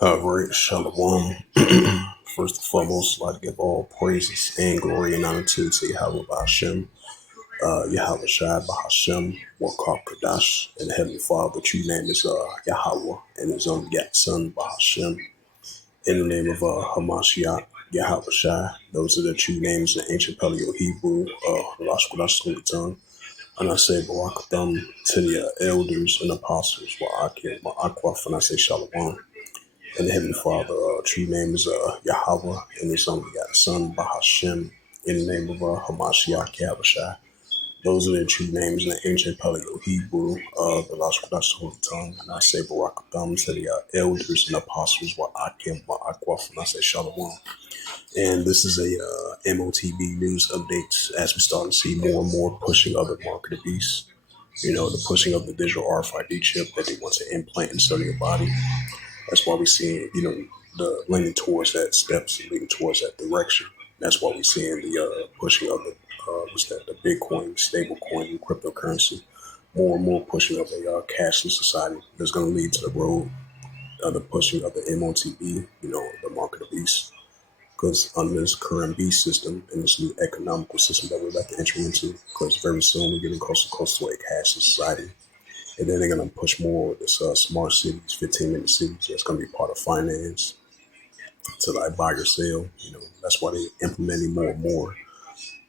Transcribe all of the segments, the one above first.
Great Shalom. First and foremost, I'd like to give all praises and glory and honor to Yahweh Bahashem, Yahweh Shai Bahashem, Wakar Kadash, and the Heavenly Father. The true name is Yahweh, and His own son Bahashem. In the name of Hamashiach, Yahweh Shai. Those are the true names in ancient Paleo Hebrew, Lashkudash Tongue. And I say Barakatham to the elders and apostles, Wa'akim, and I say Shalom. And the Heavenly Father, true name is Yahweh, and His only begotten Son, Bahashem, in the name of Hamashiach Yahushai. Those are the true names in the ancient Paleo Hebrew, the Lashkudash Holy Tongue. And I say Barakatham to the elders and apostles, Wa'akim, Wa'akwaf, and I say Shalom. And this is a M.O.T.B news updates as we start to see more and more pushing of the mark of the beast. You know, the pushing of the digital RFID chip that they want to implant inside your body. That's why we're seeing, the leaning towards that steps, leaning towards that direction. That's why we're seeing the pushing of the Bitcoin, stable coin, cryptocurrency, more and more pushing of a cashless society that's going to lead to the road of the pushing of the M.O.T.B, the mark of the beast. Because under this current beast system and this new economical system that we're about to enter into, because very soon we're getting closer and closer to a cashless society. And then they're going to push more of this smart cities, 15-minute cities. That's going to be part of finance to like buy or sell. That's why they're implementing more and more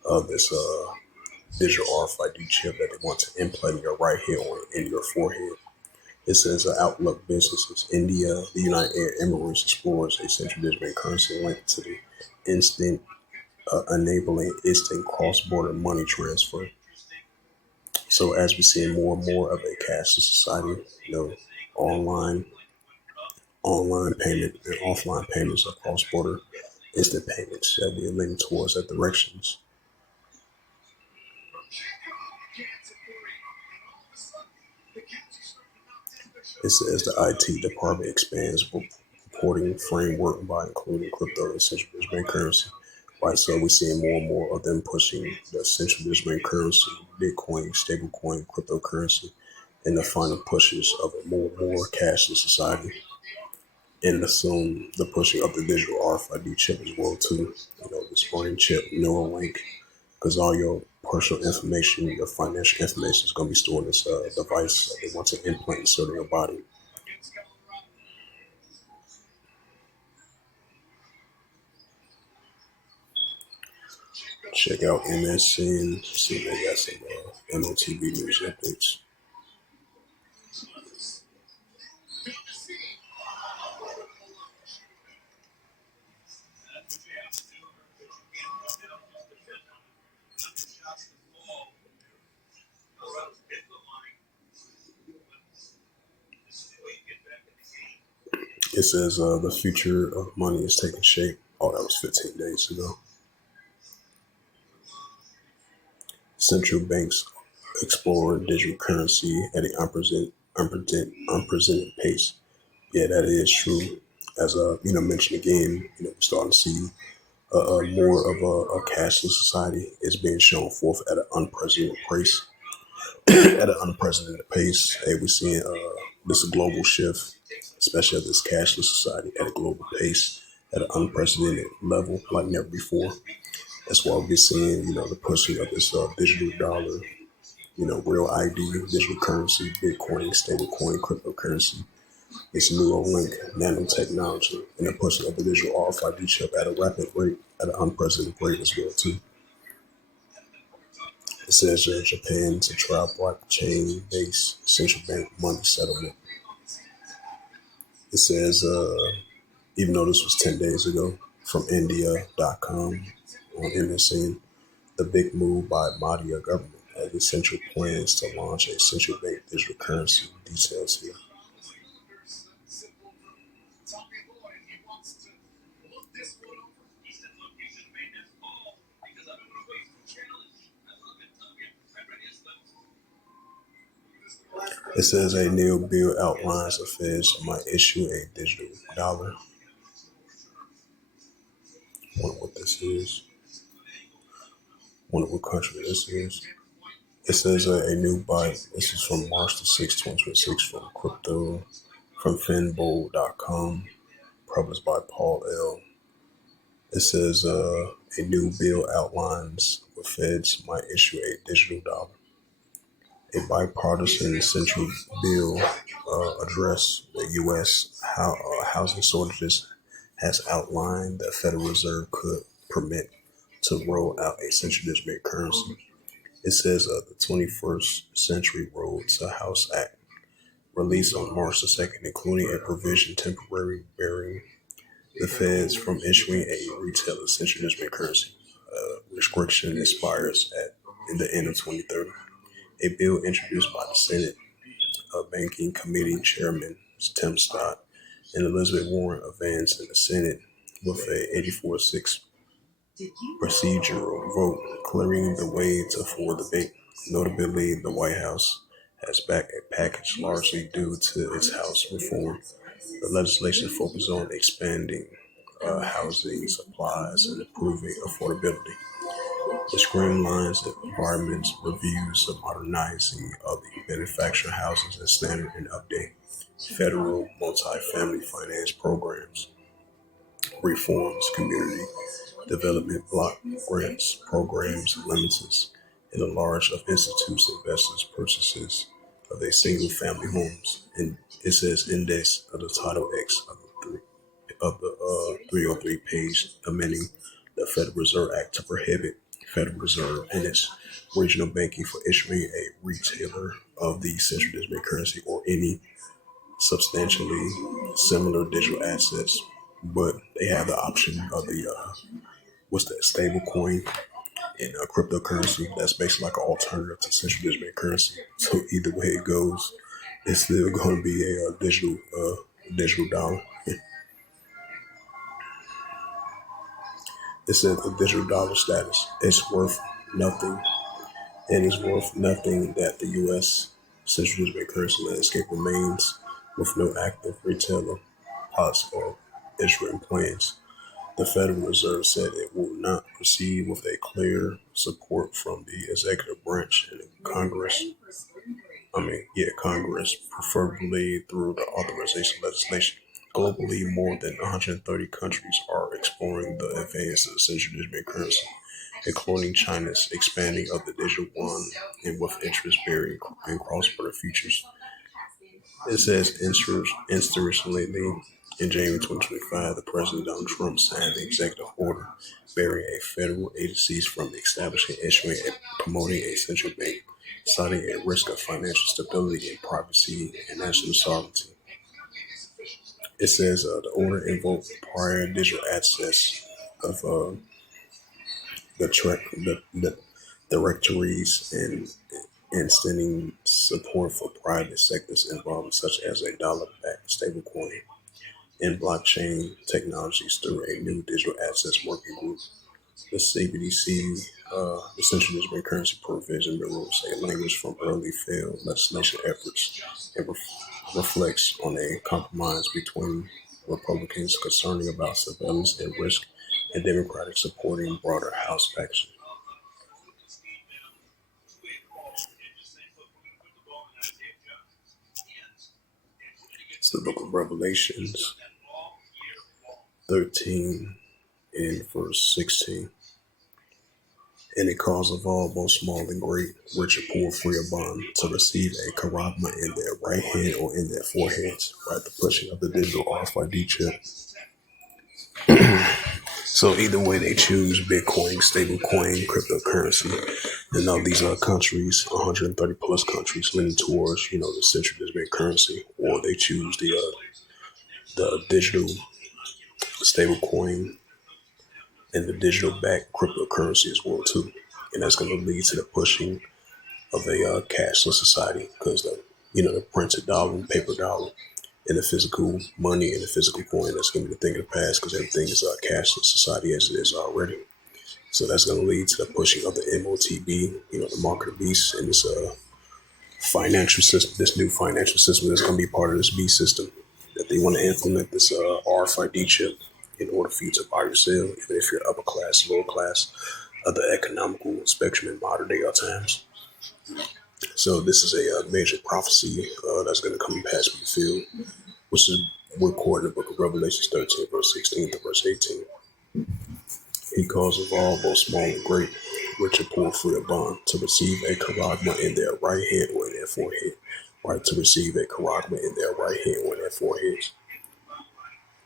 of this digital RFID chip that they want to implant in your right here or in your forehead. It says Outlook businesses, India, the United Arab Emirates explores a central digital currency linked to the instant, enabling instant cross-border money transfer. So as we see more and more of a cashless society, online payment and offline payments are cross-border instant payments that we're leaning towards that directions. It says the IT department expands reporting framework by including crypto and central bank currency. Right, so we're seeing more and more of them pushing the central bank currency, Bitcoin, stablecoin, cryptocurrency, and the final pushes of a more and more cashless society. And assume the pushing of the digital RFID chip as well too. This brain chip, Neuralink, because all your personal information, your financial information is going to be stored in this device that they want to implant inside your body. Check out MSC and see if they got some M.O.T.B news updates. It says the future of money is taking shape. Oh, that was 15 days ago. Central banks explore digital currency at an unprecedented pace. Yeah, that is true. As mentioned again, we're starting to see more of a cashless society is being shown forth at an unprecedented pace. At an unprecedented pace, hey, we're seeing this global shift, especially of this cashless society at a global pace, at an unprecedented level like never before. That's why we're seeing, the pushing of this digital dollar, real ID, digital currency, Bitcoin, stablecoin, cryptocurrency. It's Neuralink, nanotechnology, and the pushing of the digital RFID chip at a rapid rate, at an unprecedented rate as well too. It says Japan to try blockchain-based central bank money settlement. It says, even though this was 10 days ago, from India.com on MSN, the big move by M.O.T.B government as essential plans to launch a central bank digital currency. Details here. It says a new bill outlines the Feds might issue a digital dollar. Wonder what this is. Wonder what country this is. It says a new buy. This is from March the 6th, 2026 from crypto, from finbold.com. published by Paul L. It says a new bill outlines what feds might issue a digital dollar. A bipartisan central bill address the U.S. Housing shortages has outlined that Federal Reserve could permit to roll out a central digital currency. It says the 21st Century Road to House Act, released on March the 2nd, including a provision temporarily barring the feds from issuing a retail essential digital currency. Restriction expires in the end of 2030. A bill introduced by the Senate Banking Committee Chairman Tim Scott and Elizabeth Warren advanced in the Senate with a 84-6 procedural vote, clearing the way for debate. Notably, the White House has backed a package largely due to its House reform. The legislation focuses on expanding housing supplies and improving affordability. The streamlines environments reviews of modernizing of the manufactured houses and standard and update federal multifamily finance programs, reforms, community development block grants programs, limits in the large of institutes investors purchases of a single family homes. And it says index of the Title X of the 303 page amending the Federal Reserve Act to prohibit Federal Reserve and its regional banking for issuing a retailer of the central digital currency or any substantially similar digital assets. But they have the option of the what's that stable coin and cryptocurrency. That's basically like an alternative to central digital currency. So either way it goes, it's still going to be a digital dollar. It says the digital dollar status. It's worth nothing, and it's worth nothing that the U.S. central digital currency landscape remains with no active retailer policy or issuing plans. The Federal Reserve said it will not proceed with a clear support from the executive branch and Congress. Congress, preferably through the authorization legislation. Globally, more than 130 countries are exploring the advance of central digital currency, including China's expanding of the digital yuan and with interest-bearing and cross-border futures. It says interestingly, in January 2025, the President Donald Trump signed the executive order barring a federal agencies from establishing, issuing, and promoting a central bank, citing a risk of financial stability and privacy and national sovereignty. It says the order invoked prior digital access of the directories and extending support for private sectors involved, such as a dollar-backed stablecoin and blockchain technologies through a new digital assets working group. The CBDC, the Central Digital Currency Provision removes a language from early failed legislation efforts and reflects on a compromise between Republicans concerning about surveillance and risk and Democrats supporting broader House action. It's the book of Revelations 13 and verse 16. And it calls of all, both small and great, rich and poor, free or bond, to receive a charagma in their right hand or in their foreheads, right? The pushing of the digital RFID chip. So either way they choose Bitcoin, stablecoin, cryptocurrency, and all these other countries, 130 plus countries leaning towards, the central digital currency, or they choose the digital stablecoin and the digital backed cryptocurrency as well too. And that's going to lead to the pushing of a cashless society because the printed dollar and paper dollar and the physical money and the physical coin, that's going to be the thing of the past because everything is a cashless society as it is already. So that's going to lead to the pushing of the M.O.T.B, the mark of the beast, and this financial system, this new financial system that's going to be part of this B system that they want to implement this RFID chip in order for you to buy or sell, even if you're upper class, lower class, of the economical spectrum in modern day times. So this is a major prophecy that's going to come past the field, which is recorded in the book of Revelation 13, verse 16 to verse 18. He causes all, both small and great, rich and poor, free or bond, to receive a charagma in their right hand or in their forehead. Right, to receive a charagma in their right hand or in their foreheads.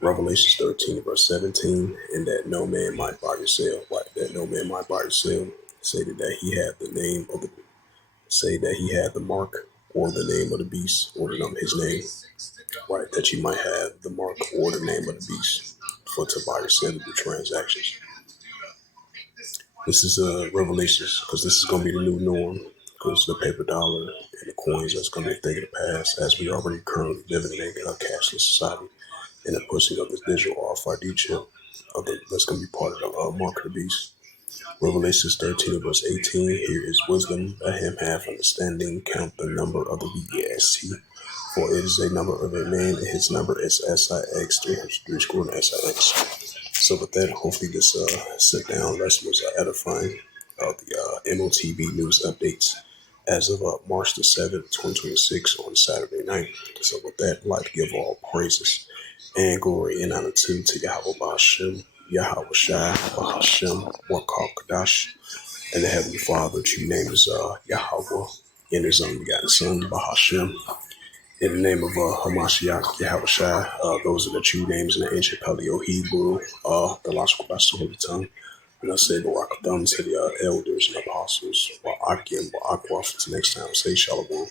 Revelation 13, verse 17, and that no man might buy or sell. Right, that no man might buy or sell. Say that he had the name of the, say that he had the mark or the name of the beast or the number his name. Right, that you might have the mark or the name of the beast for to buy or sell and do transactions. This is Revelations, because this is going to be the new norm, because the paper dollar and the coins that's going to be a thing of the past, as we already currently living in a cashless society, and the pushing of this digital RFID chip that's going to be part of the mark of the beast. Revelations 13 verse 18, here is wisdom, let him have understanding, count the number of the BEST, for it is a number of a man, and his number is SIX 303 square SIX. So with that, hopefully this sit down lesson was edifying of the M.O.T.B news updates as of March the 7th, 2026 on Saturday night. So with that, I'd like to give all praises and glory and honor to Yahweh Ba'ashem, Yahweh Shai, Bahashem, Wakal Kadash, and the Heavenly Father, true name is Yahweh, in his own begotten Son, Bahashem. In the name of Hamashiach, Yahweh Shai, those are the true names in the ancient Paleo Hebrew, the logical best holy tongue. And I say Barakatham to the elders and apostles, Wa'akim, Wa'akwaf, to next time, say Shalom.